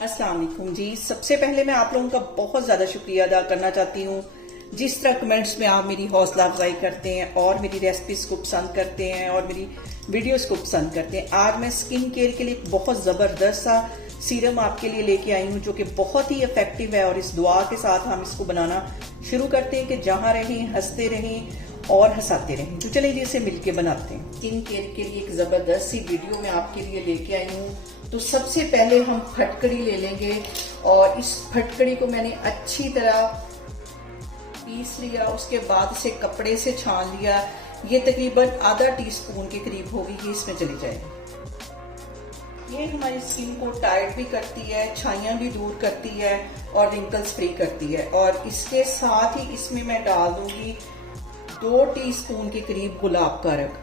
अस्सलाम वालेकुम जी। सबसे पहले मैं आप लोगों का बहुत ज़्यादा शुक्रिया अदा करना चाहती हूँ। जिस तरह कमेंट्स में आप मेरी हौसला अफजाई करते हैं और मेरी रेसिपीज़ को पसंद करते हैं और मेरी वीडियोस को पसंद करते हैं। आज मैं स्किन केयर के लिए एक बहुत ज़बरदस्त सा सीरम आपके लिए लेके आई हूँ जो कि बहुत ही इफेक्टिव है। और इस दुआ के साथ हम इसको बनाना शुरू करते हैं कि जहाँ रहें हंसते रहें और हंसाते रहें। तो चलिए जी इसे मिलके बनाते हैं। स्किन केयर के लिए एक ज़बरदस्त सी वीडियो मैं आपके लिए लेके आई हूँ। तो सबसे पहले हम फटकड़ी ले लेंगे और इस फटकड़ी को मैंने अच्छी तरह पीस लिया। उसके बाद इसे कपड़े से छान लिया। ये तकरीबन आधा टीस्पून के करीब होगी, ये इसमें चली जाएगी। ये हमारी स्किन को टाइट भी करती है, छाइयाँ भी दूर करती है और रिंकल्स फ्री करती है। और इसके साथ ही इसमें मैं डाल दूंगी 2 टीस्पून के करीब गुलाब का रंग।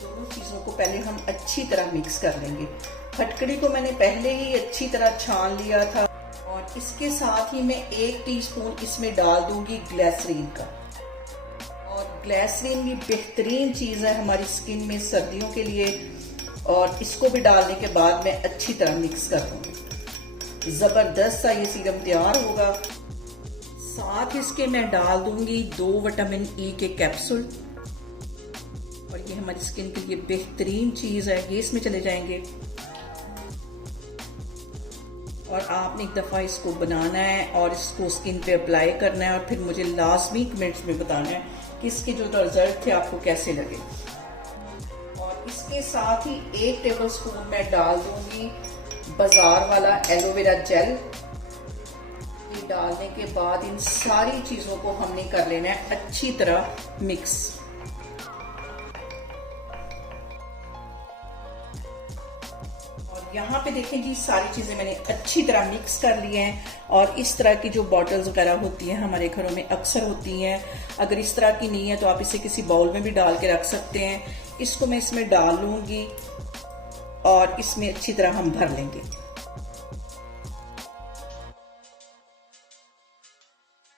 दोनों चीजों को पहले हम अच्छी तरह मिक्स कर लेंगे। फटकड़ी को मैंने पहले ही अच्छी तरह छान लिया था और इसके साथ ही मैं 1 टीस्पून इसमें डाल दूंगी ग्लिसरीन का। और ग्लिसरीन भी बेहतरीन चीज है हमारी स्किन में सर्दियों के लिए। और इसको भी डालने के बाद मैं अच्छी तरह मिक्स कर दूंगी। जबरदस्त सा ये सीरम तैयार होगा। साथ इसके मैं डाल दूंगी 2 विटामिन ई के कैप्सूल। और ये हमारी स्किन के लिए बेहतरीन चीज है, ये इसमें चले जाएंगे। और आपने एक दफा इसको बनाना है और इसको स्किन पे अप्लाई करना है और फिर मुझे लाजमी कमेंट्स में बताना है कि इसके जो रिजल्ट थे आपको कैसे लगे। और इसके साथ ही 1 टेबलस्पून मैं डाल दूंगी बाजार वाला एलोवेरा जेल। ये डालने के बाद इन सारी चीजों को हमने कर लेना है अच्छी तरह मिक्स। यहाँ पे देखें जी सारी चीजें मैंने अच्छी तरह मिक्स कर ली हैं। और इस तरह की जो बॉटल्स वगैरह होती हैं हमारे घरों में अक्सर होती हैं, अगर इस तरह की नहीं है तो आप इसे किसी बाउल में भी डाल के रख सकते हैं। इसको मैं इसमें डाल लूंगी और इसमें अच्छी तरह हम भर लेंगे।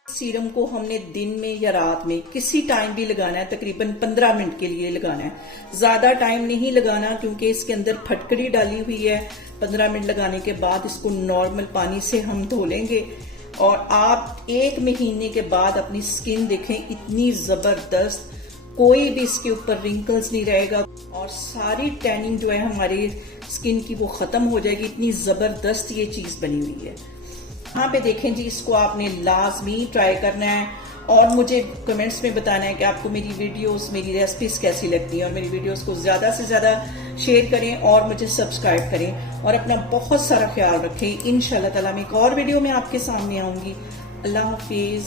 सीरम को हमने दिन में या रात में किसी टाइम भी लगाना है, तकरीबन 15 मिनट के लिए लगाना है। ज्यादा टाइम नहीं लगाना क्योंकि इसके अंदर फटकड़ी डाली हुई है। 15 मिनट लगाने के बाद इसको नॉर्मल पानी से हम धो लेंगे। और आप 1 महीने के बाद अपनी स्किन देखें इतनी जबरदस्त, कोई भी इसके ऊपर रिंकल्स नहीं रहेगा और सारी टैनिंग जो है हमारी स्किन की वो खत्म हो जाएगी। इतनी जबरदस्त ये चीज बनी हुई है। यहाँ पे देखें जी इसको आपने लाजमी ट्राई करना है और मुझे कमेंट्स में बताना है कि आपको मेरी वीडियोस मेरी रेसिपीज कैसी लगती हैं। और मेरी वीडियोस को ज्यादा से ज्यादा शेयर करें और मुझे सब्सक्राइब करें और अपना बहुत सारा ख्याल रखें। इंशाल्लाह ताला मैं एक और वीडियो में आपके सामने आऊंगी। अल्लाह हाफिज।